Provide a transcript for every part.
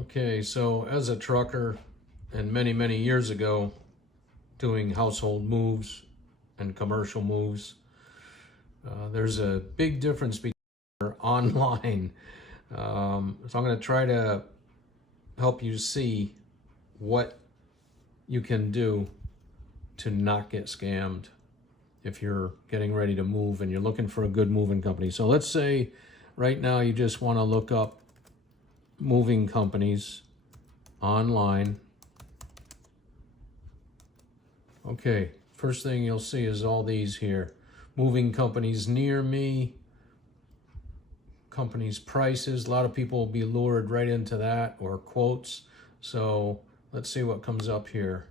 Okay, so as a trucker, and many, many years ago, doing household moves and commercial moves, there's a big difference between online. So I'm going to try to help you see what you can do to not get scammed if you're getting ready to move and you're looking for a good moving company. So let's say right now you just want to look up moving companies online. Okay, first thing you'll see is all these here. Moving companies near me, companies' prices. A lot of people will be lured right into that, or quotes. So let's see what comes up here.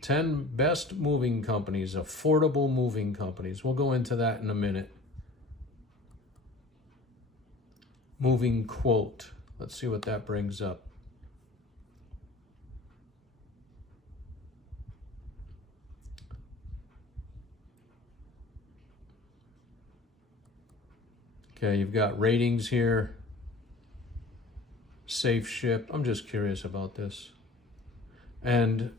10 best moving companies, affordable moving companies. We'll go into that in a minute. Moving quote. Let's see what that brings up. Okay, you've got ratings here. Safe ship. I'm just curious about this. And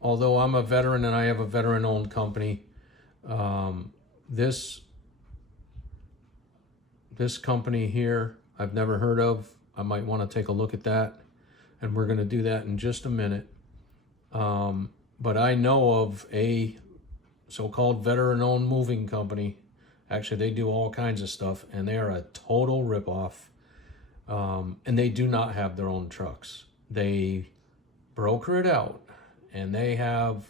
although I'm a veteran and I have a veteran-owned company, this company here I've never heard of. I might want to take a look at that, and we're going to do that in just a minute. But I know of a so-called veteran-owned moving company. Actually, they do all kinds of stuff, and they are a total ripoff. And they do not have their own trucks. They broker it out, and they have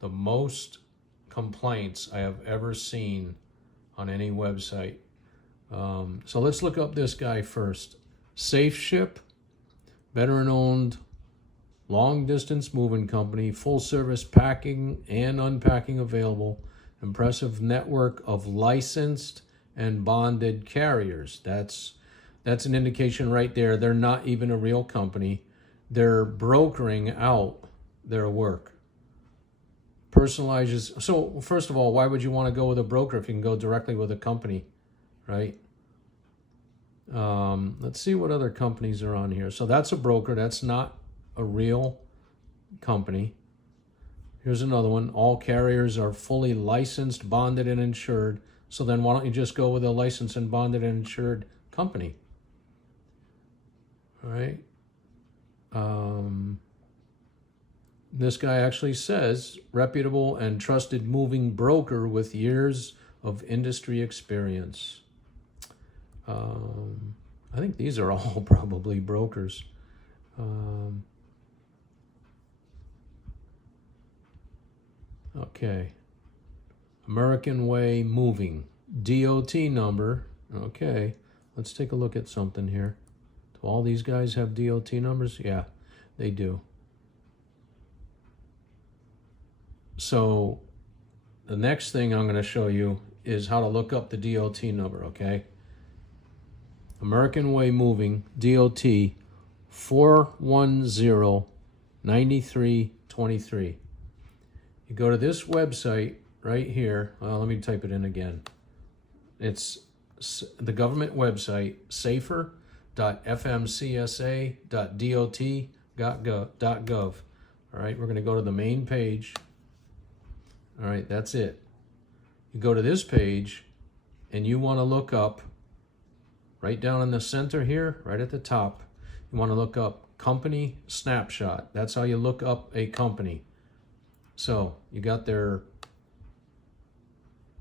the most complaints I have ever seen on any website. So let's look up this guy first. Safe Ship, veteran-owned, long-distance moving company, full-service packing and unpacking available, impressive network of licensed and bonded carriers. That's an indication right there. They're not even a real company. They're brokering out their work. Personalizes. So first of all, why would you want to go with a broker if you can go directly with a company, right? Let's see what other companies are on here. So that's a broker. That's not a real company. Here's another one. All carriers are fully licensed, bonded, and insured. So then why don't you just go with a licensed and bonded and insured company? All right. This guy actually says reputable and trusted moving broker with years of industry experience. I think these are all probably brokers. Okay. American Way Moving. DOT number. Okay. Let's take a look at something here. Do all these guys have DOT numbers? Yeah, they do. So the next thing I'm going to show you is how to look up the DOT number, okay? American Way Moving, DOT 410-9323. You go to this website right here. Well, let me type it in again. It's the government website, safer.fmcsa.dot.gov. All right, we're going to go to the main page. All right, that's it. You go to this page, and you want to look up, right down in the center here, right at the top, you want to look up company snapshot. That's how you look up a company. So you got their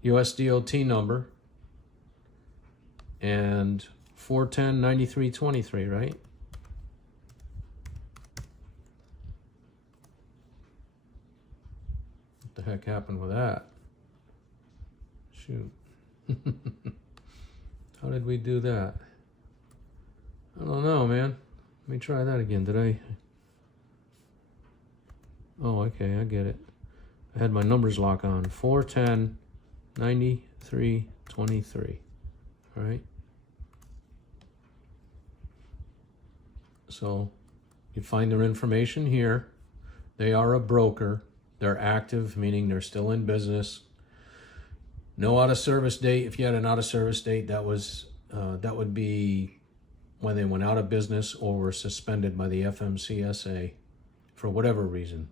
US DOT number and 410-9323, right? What the heck happened with that? Shoot. How did we do that? I don't know, man. Let me try that again. Did I? Oh, okay, I get it. I had my numbers lock on. 410-9323. All right. So you find their information here. They are a broker. They're active, meaning they're still in business. No out of service date. If you had an out of service date, that would be when they went out of business or were suspended by the FMCSA for whatever reason.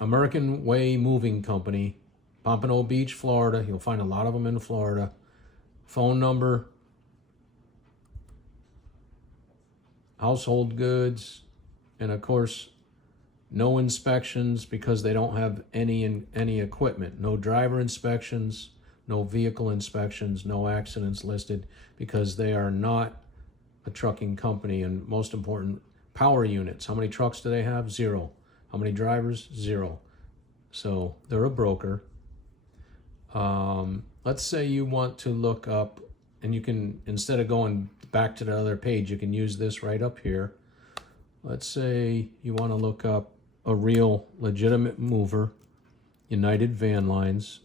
American Way Moving Company, Pompano Beach, Florida. You'll find a lot of them in Florida. Phone number, household goods, and of course, no inspections because they don't have any equipment. No driver inspections, no vehicle inspections, no accidents listed because they are not a trucking company. And most important, power units. How many trucks do they have? 0. How many drivers? 0. So they're a broker. Let's say you want to look up, and you can, instead of going back to the other page, you can use this right up here. Let's say you want to look up a real legitimate mover, United Van Lines.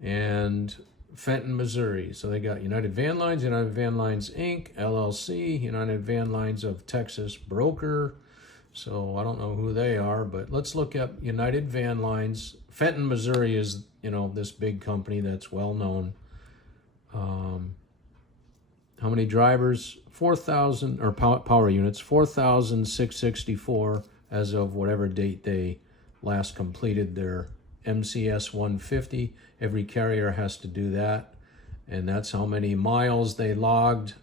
And Fenton, Missouri. So they got United Van Lines, United Van Lines Inc., LLC, United Van Lines of Texas Broker. So I don't know who they are, but let's look up United Van Lines. Fenton, Missouri is, this big company that's well known. How many drivers? 4,000, or power units, 4,664 as of whatever date they last completed their MCS 150. Every carrier has to do that. And that's how many miles they logged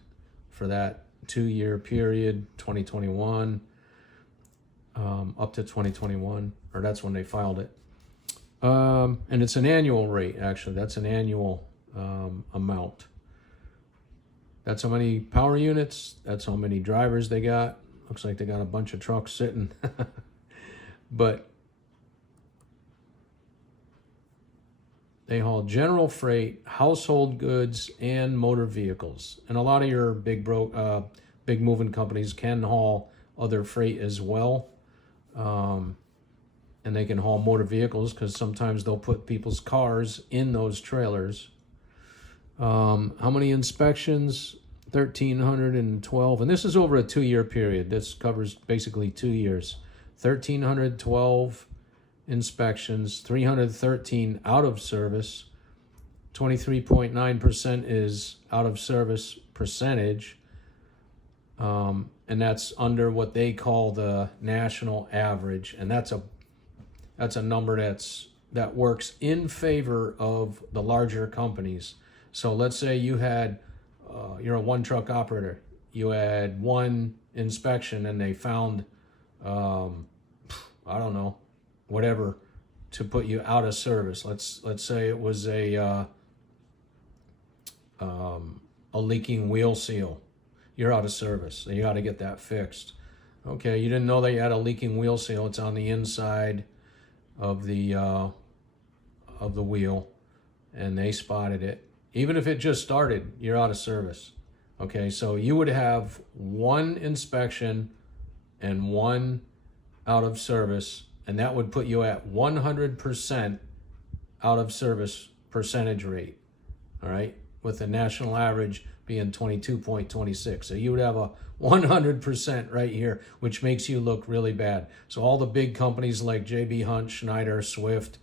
for that 2-year period, 2021, up to 2021, or that's when they filed it. And it's an annual rate, actually. That's an annual amount. That's how many power units. That's how many drivers they got. Looks like they got a bunch of trucks sitting. But they haul general freight, household goods, and motor vehicles. And a lot of your big moving companies can haul other freight as well. And they can haul motor vehicles because sometimes they'll put people's cars in those trailers. How many inspections? 1,312. And this is over a 2-year period. This covers basically 2 years. 1,312 inspections, 313 out of service. 23.9% is out of service percentage. And that's under what they call the national average. And that's a number that works in favor of the larger companies. So let's say you had, you're a one truck operator. You had one inspection and they found, I don't know, whatever, to put you out of service. Let's say it was a leaking wheel seal. You're out of service. So you got to get that fixed. Okay, you didn't know that you had a leaking wheel seal. It's on the inside of the wheel, and they spotted it. Even if it just started, you're out of service. Okay, so you would have one inspection and one out of service, and that would put you at 100% out of service percentage rate. All right, with the national average being 22.26. So you would have a 100% right here, which makes you look really bad. So all the big companies like JB Hunt, Schneider, Swift,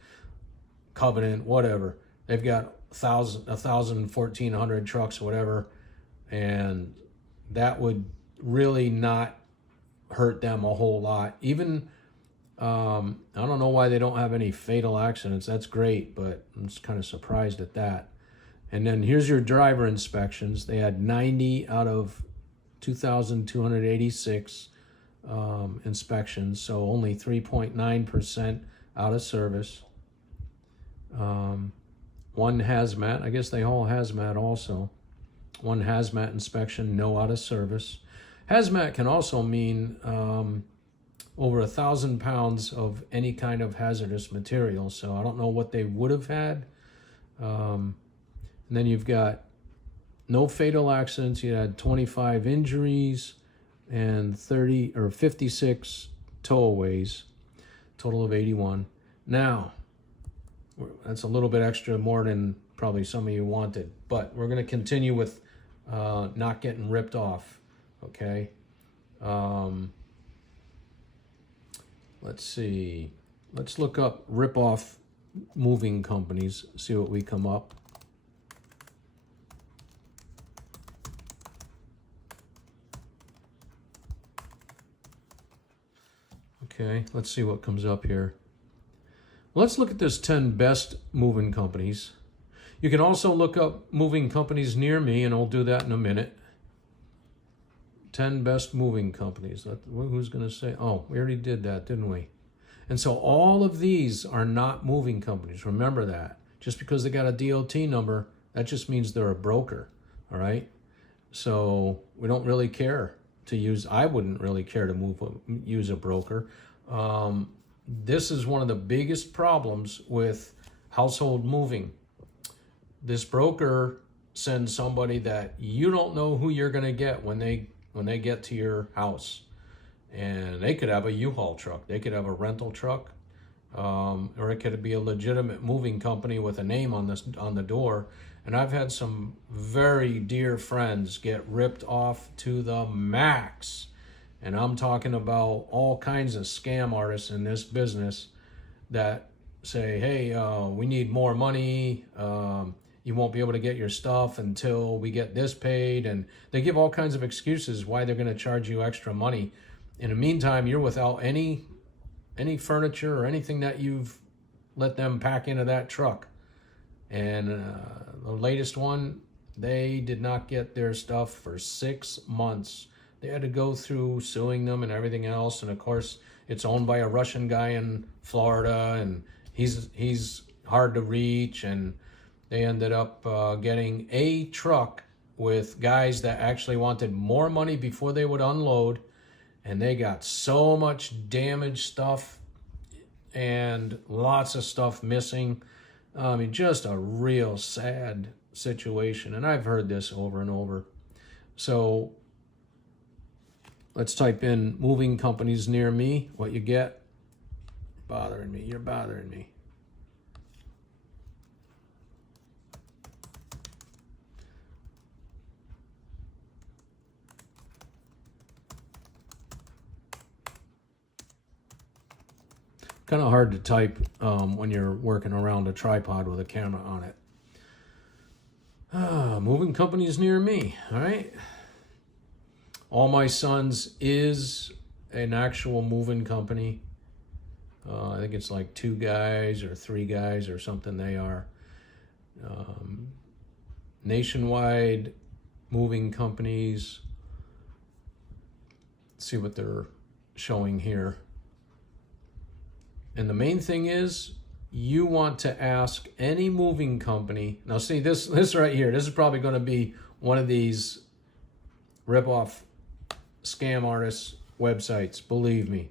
Covenant, whatever, they've got 1,000, 1,400 trucks, whatever, and that would really not hurt them a whole lot. Even, I don't know why they don't have any fatal accidents. That's great, but I'm just kind of surprised at that. And then here's your driver inspections. They had 90 out of 2,286 inspections, so only 3.9% out of service. One hazmat, I guess they haul hazmat also. One hazmat inspection, no out of service. Hazmat can also mean over 1,000 pounds of any kind of hazardous material, so I don't know what they would have had. And then you've got no fatal accidents. You had 25 injuries and 56 towaways, total of 81. Now, that's a little bit extra more than probably some of you wanted, but we're going to continue with not getting ripped off, okay? Let's see. Let's look up rip-off moving companies, see what we come up. Okay, let's see what comes up here. Let's look at this 10 best moving companies. You can also look up moving companies near me, and I'll do that in a minute. 10 best moving companies. Who's going to say? Oh, we already did that, didn't we? And so all of these are not moving companies. Remember that. Just because they got a DOT number, that just means they're a broker. All right? So we don't really care to use, I wouldn't really care to use a broker. This is one of the biggest problems with household moving. This broker sends somebody that you don't know who you're going to get when they get to your house. And they could have a U-Haul truck. They could have a rental truck. Or it could be a legitimate moving company with a name on the door. And I've had some very dear friends get ripped off to the max. And I'm talking about all kinds of scam artists in this business that say, hey, we need more money. You won't be able to get your stuff until we get this paid. And they give all kinds of excuses why they're going to charge you extra money. In the meantime, you're without any furniture or anything that you've let them pack into that truck. And the latest one, they did not get their stuff for 6 months. They had to go through suing them and everything else. And of course, it's owned by a Russian guy in Florida, and he's hard to reach. And they ended up getting a truck with guys that actually wanted more money before they would unload. And they got so much damaged stuff and lots of stuff missing. I mean, just a real sad situation. And I've heard this over and over. So let's type in moving companies near me. What you get? Bothering me. You're bothering me. Kind of hard to type when you're working around a tripod with a camera on it. Moving companies near me, all right? All My Sons is an actual moving company. I think it's like 2 guys or 3 guys or something they are. Nationwide moving companies. Let's see what they're showing here. And the main thing is, you want to ask any moving company. Now see, this right here, this is probably going to be one of these rip-off scam artists websites, believe me.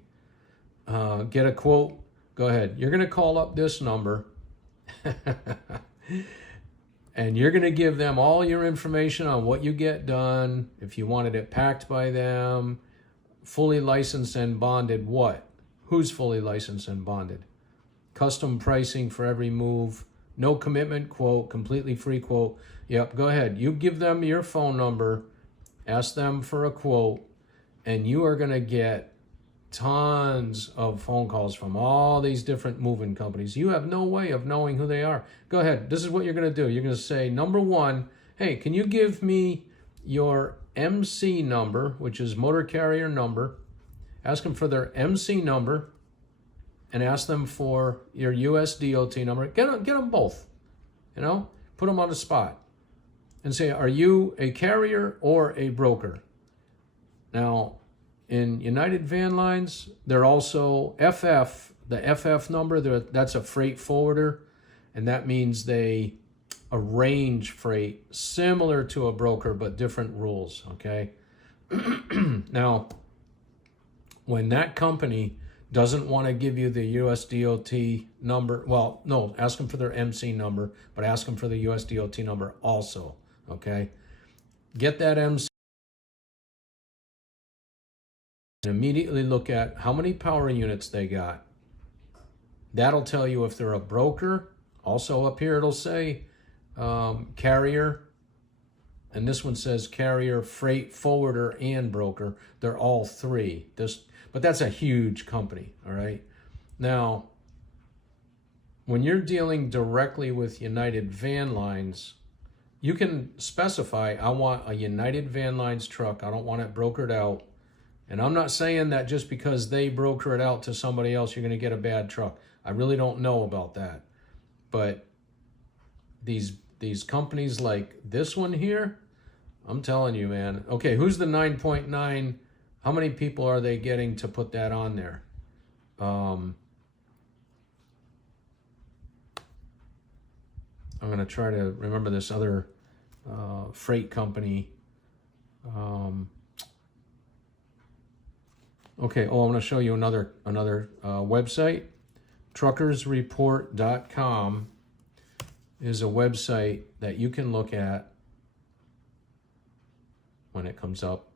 Get a quote, go ahead. You're going to call up this number and you're going to give them all your information on what you get done, if you wanted it packed by them, fully licensed and bonded what? Who's fully licensed and bonded? Custom pricing for every move. No commitment quote, completely free quote. Yep, go ahead. You give them your phone number, ask them for a quote, and you are going to get tons of phone calls from all these different moving companies. You have no way of knowing who they are. Go ahead. This is what you're going to do. You're going to say, number 1, hey, can you give me your MC number, which is motor carrier number. Ask them for their MC number and ask them for your US DOT number. Get them both, put them on the spot and say, are you a carrier or a broker? Now, in United Van Lines, they're also FF, the FF number, that's a freight forwarder, and that means they arrange freight similar to a broker, but different rules, okay? Now, when that company doesn't want to give you the US DOT number, well, no, ask them for their MC number, but ask them for the US DOT number also, okay? Get that MC and immediately look at how many power units they got. That'll tell you if they're a broker. Also up here it'll say carrier, and this one says carrier, freight forwarder, and broker. They're all 3. But that's a huge company, all right? Now, when you're dealing directly with United Van Lines, you can specify, I want a United Van Lines truck. I don't want it brokered out. And I'm not saying that just because they broker it out to somebody else, you're going to get a bad truck. I really don't know about that. But these companies like this one here, I'm telling you, man. Okay, who's the 9.9? How many people are they getting to put that on there? I'm going to try to remember this other freight company. Okay, I'm going to show you another website. Truckersreport.com is a website that you can look at when it comes up.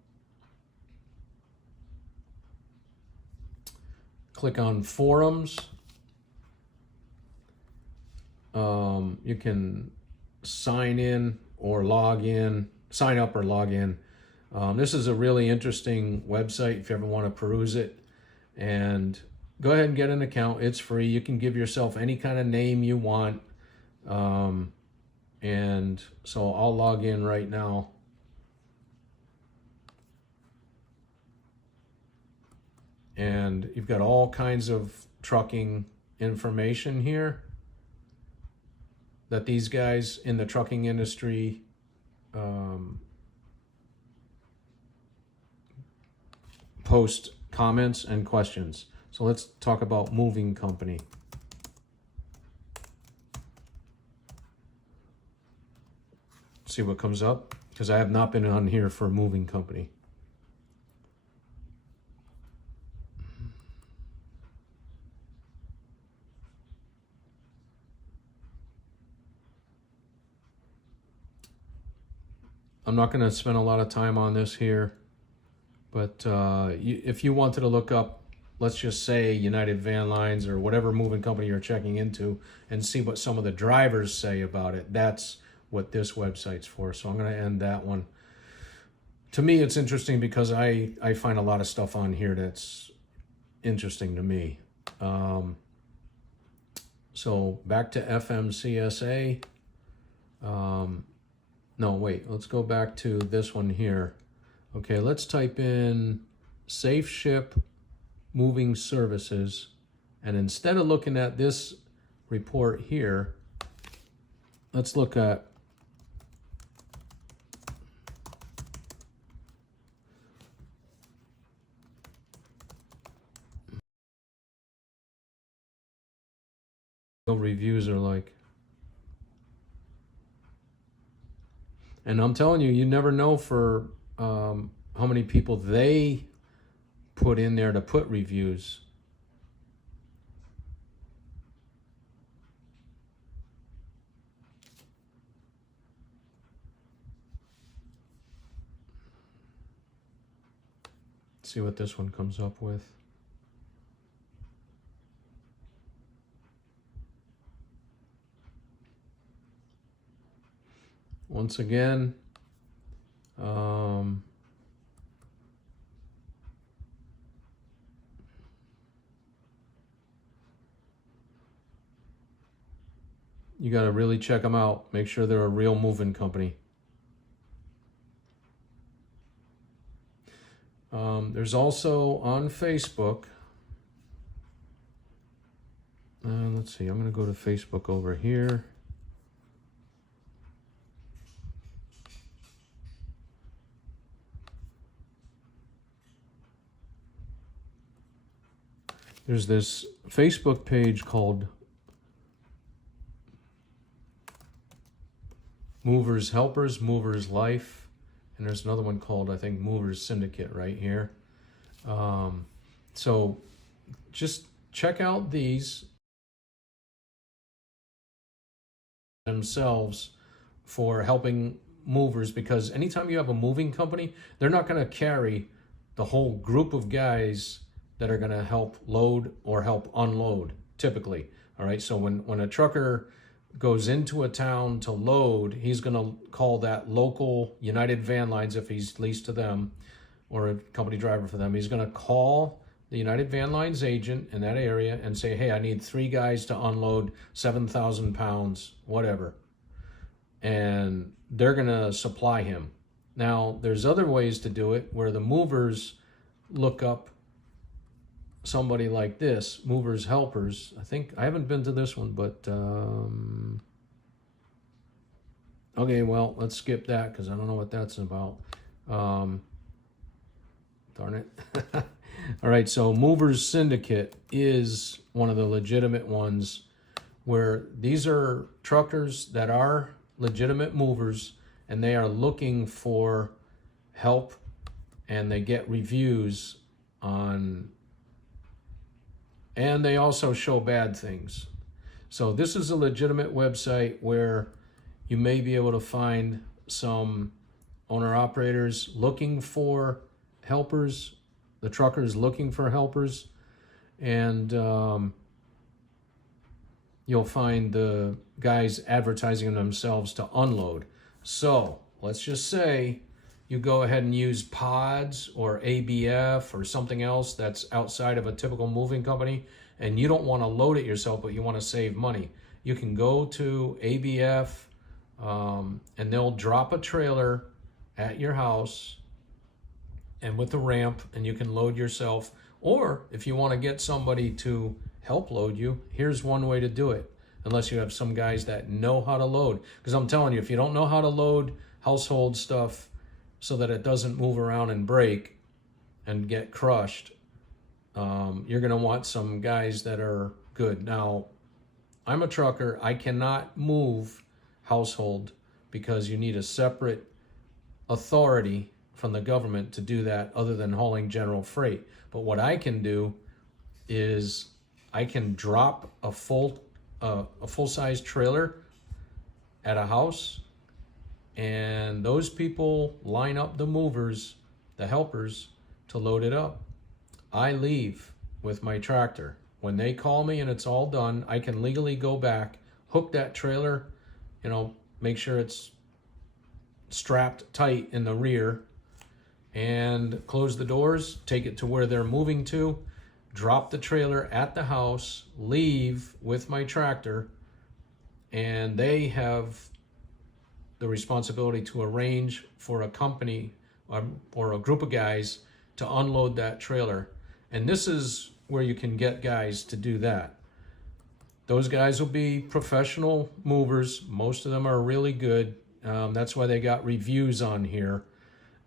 Click on forums. You can sign in or log in, sign up or log in. This is a really interesting website if you ever want to peruse it. And go ahead and get an account. It's free. You can give yourself any kind of name you want. And so I'll log in right now. And you've got all kinds of trucking information here that these guys in the trucking industry post comments and questions. So let's talk about moving company. See what comes up, because I have not been on here for moving company. I'm not going to spend a lot of time on this here, but if you wanted to look up, let's just say United Van Lines or whatever moving company you're checking into, and see what some of the drivers say about it, that's what this website's for. So I'm going to end that one. To me, it's interesting because I find a lot of stuff on here that's interesting to me. So back to FMCSA. No, wait, let's go back to this one here. Okay, let's type in Safe Ship Moving Services. And instead of looking at this report here, let's look at what reviews are like. And I'm telling you, you never know for how many people they put in there to put reviews. Let's see what this one comes up with. Once again, you got to really check them out. Make sure they're a real moving company. There's also on Facebook. Let's see, I'm going to go to Facebook over here. There's this Facebook page called Movers Helpers, Movers Life. And there's another one called, I think, Movers Syndicate right here. So just check out these themselves for helping movers, because anytime you have a moving company, they're not going to carry the whole group of guys that are going to help load or help unload, typically. All right, so when a trucker goes into a town to load, he's going to call that local United Van Lines, if he's leased to them, or a company driver for them. He's going to call the United Van Lines agent in that area and say, hey, I need 3 guys to unload 7,000 pounds, whatever. And they're going to supply him. Now, there's other ways to do it where the movers look up somebody like this, Movers Helpers. I think, I haven't been to this one, but, okay, well, let's skip that because I don't know what that's about. Darn it. All right, so Movers Syndicate is one of the legitimate ones where these are truckers that are legitimate movers and they are looking for help and they get reviews on, and they also show bad things. So this is a legitimate website where you may be able to find some owner-operators looking for helpers, the truckers looking for helpers, and you'll find the guys advertising themselves to unload. So let's just say you go ahead and use Pods or ABF or something else that's outside of a typical moving company, and you don't want to load it yourself, but you want to save money. You can go to ABF, and they'll drop a trailer at your house and with the ramp, and you can load yourself. Or if you want to get somebody to help load you, here's one way to do it, unless you have some guys that know how to load. Because I'm telling you, if you don't know how to load household stuff so that it doesn't move around and break and get crushed, you're going to want some guys that are good. Now, I'm a trucker. I cannot move household because you need a separate authority from the government to do that other than hauling general freight. But what I can do is I can drop a full-size trailer at a house, and those people line up the movers, the helpers, to load it up. I leave with my tractor. When they call me and it's all done, I can legally go back, hook that trailer, make sure it's strapped tight in the rear, and close the doors, take it to where they're moving to, drop the trailer at the house, leave with my tractor, and they have the responsibility to arrange for a company or a group of guys to unload that trailer. And this is where you can get guys to do that. Those guys will be professional movers. Most of them are really good. That's why they got reviews on here.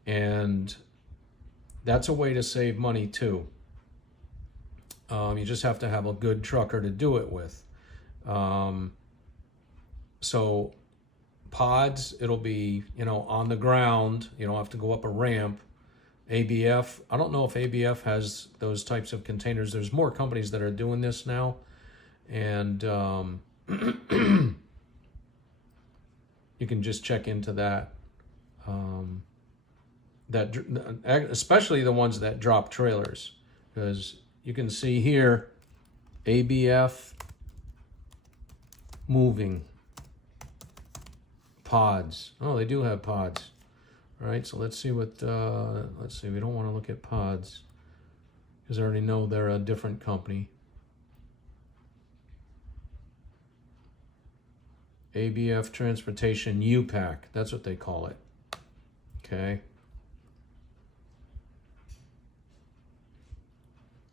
And that's a way to save money too. You just have to have a good trucker to do it with. So Pods, it'll be, on the ground. You don't have to go up a ramp. ABF, I don't know if ABF has those types of containers. There's more companies that are doing this now. And you can just check into that. Especially the ones that drop trailers, because you can see here, ABF moving Pods. Oh, they do have Pods. All right, so let's see what, let's see, we don't want to look at Pods because I already know they're a different company. ABF Transportation U-Pack, that's what they call it. Okay.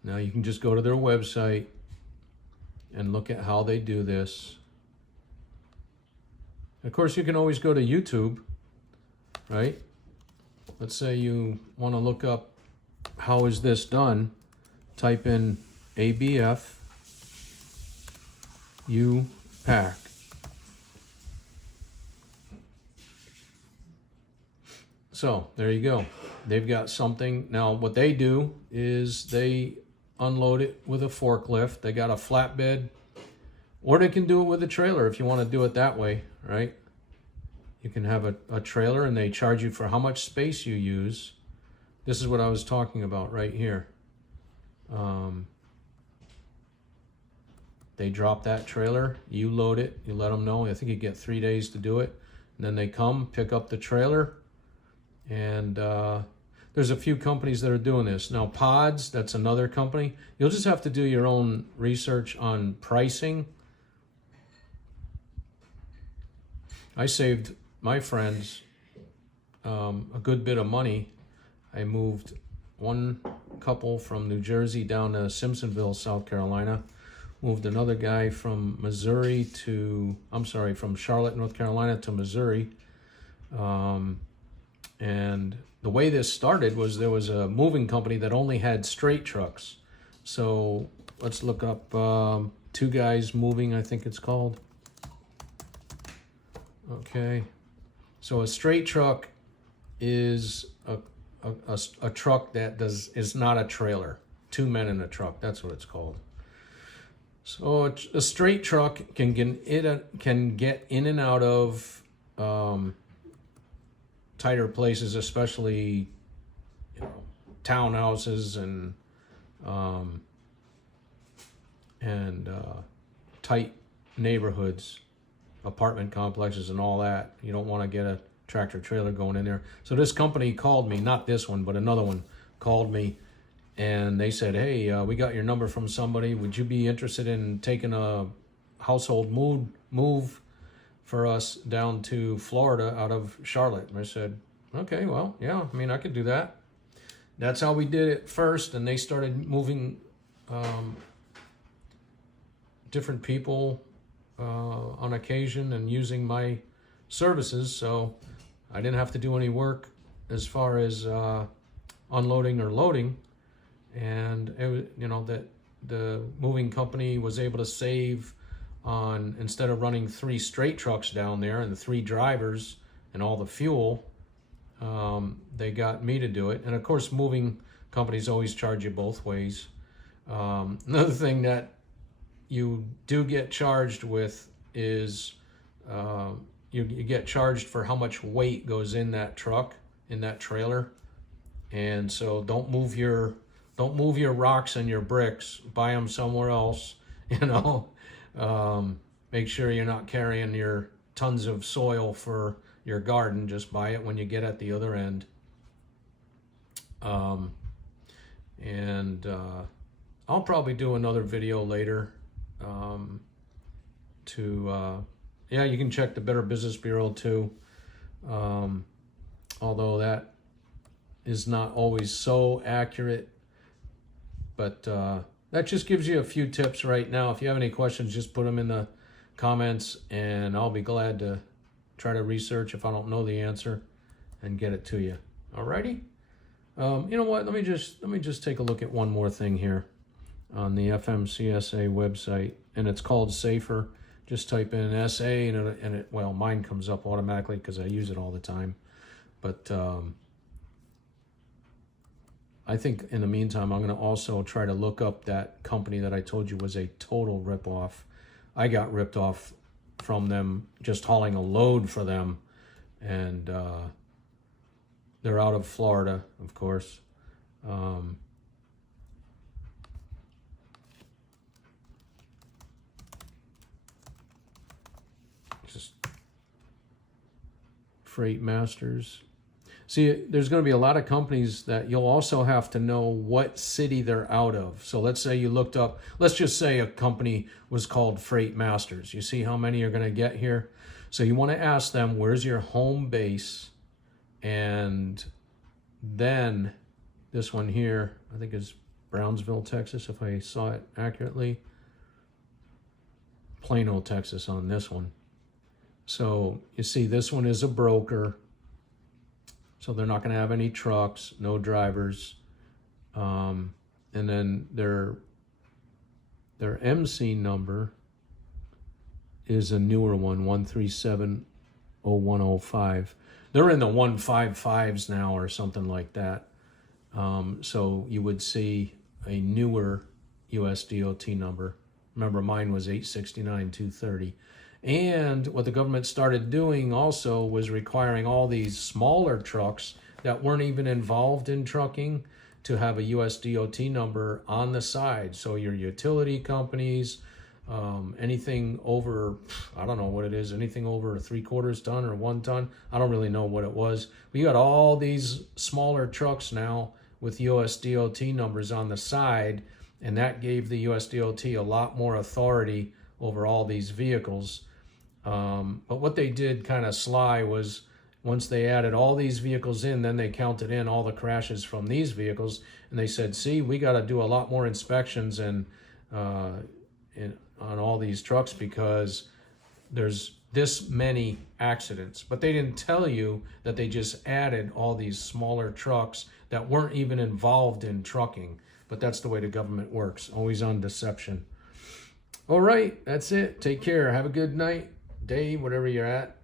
Now you can just go to their website and look at how they do this. Of course, you can always go to YouTube, right? Let's say you want to look up how is this done. Type in ABF U-Pack. So there you go. They've got something. Now what they do is they unload it with a forklift. They got a flatbed, or they can do it with a trailer if you want to do it that way, right? You can have a trailer and they charge you for how much space you use. This is what I was talking about right here. They drop that trailer, you load it, you let them know. I think you get 3 days to do it. And then they come, pick up the trailer. And there's a few companies that are doing this. Now, Pods, that's another company. You'll just have to do your own research on pricing. I saved my friends a good bit of money. I moved one couple from New Jersey down to Simpsonville, South Carolina. Moved another guy from from Charlotte, North Carolina to Missouri. And the way this started was there was a moving company that only had straight trucks. So let's look up Two Guys Moving, I think it's called. Okay. So a straight truck is a truck that is not a trailer. Two men in a truck, that's what it's called. So a straight truck can get in and out of tighter places, especially townhouses and tight neighborhoods, apartment complexes, and all that. You don't want to get a tractor trailer going in there. So this company called me, not this one, but another one called me. And they said, hey, we got your number from somebody. Would you be interested in taking a household move for us down to Florida out of Charlotte? And I said, okay, well, yeah, I mean, I could do that. That's how we did it first. And they started moving different people on occasion and using my services. So I didn't have to do any work as far as unloading or loading. And it was, that the moving company was able to save on, instead of running 3 straight trucks down there and the 3 drivers and all the fuel, they got me to do it. And of course, moving companies always charge you both ways. Another thing that you do get charged with is you get charged for how much weight goes in that truck, in that trailer. And so don't move your rocks and your bricks. Buy them somewhere else. Make sure you're not carrying your tons of soil for your garden. Just buy it when you get at the other end. I'll probably do another video later. You can check the Better Business Bureau too. Although that is not always so accurate. But that just gives you a few tips right now. If you have any questions, just put them in the comments, and I'll be glad to try to research if I don't know the answer and get it to you. Alrighty. You know what? Let me just take a look at one more thing here on the FMCSA website, and it's called Safer. Just type in SA, and it mine comes up automatically because I use it all the time. But I think in the meantime, I'm going to also try to look up that company that I told you was a total ripoff. I got ripped off from them just hauling a load for them. And they're out of Florida, of course. Just Freight Masters. See, there's going to be a lot of companies that you'll also have to know what city they're out of. So let's say you looked up, let's just say a company was called Freight Masters. You see how many are going to get here? So you want to ask them, where's your home base? And then this one here, I think is Brownsville, Texas, if I saw it accurately. Plano, Texas on this one. So you see this one is a broker. So they're not going to have any trucks, no drivers. And then their MC number is a newer one, 1370105. They're in the 155s now or something like that. So you would see a newer US DOT number. Remember, mine was 869-230. And what the government started doing also was requiring all these smaller trucks that weren't even involved in trucking to have a US DOT number on the side. So your utility companies, Anything over, I don't know what it is, anything over 3/4 ton or 1 ton. I don't really know what it was. We got all these smaller trucks now with USDOT numbers on the side, and that gave the USDOT a lot more authority over all these vehicles. But what they did kind of sly was, once they added all these vehicles in, then they counted in all the crashes from these vehicles, and they said, see, we got to do a lot more inspections and on all these trucks because there's this many accidents. But they didn't tell you that they just added all these smaller trucks that weren't even involved in trucking. But that's the way the government works, always on deception. All right, that's it. Take care. Have a good night, day, whatever you're at.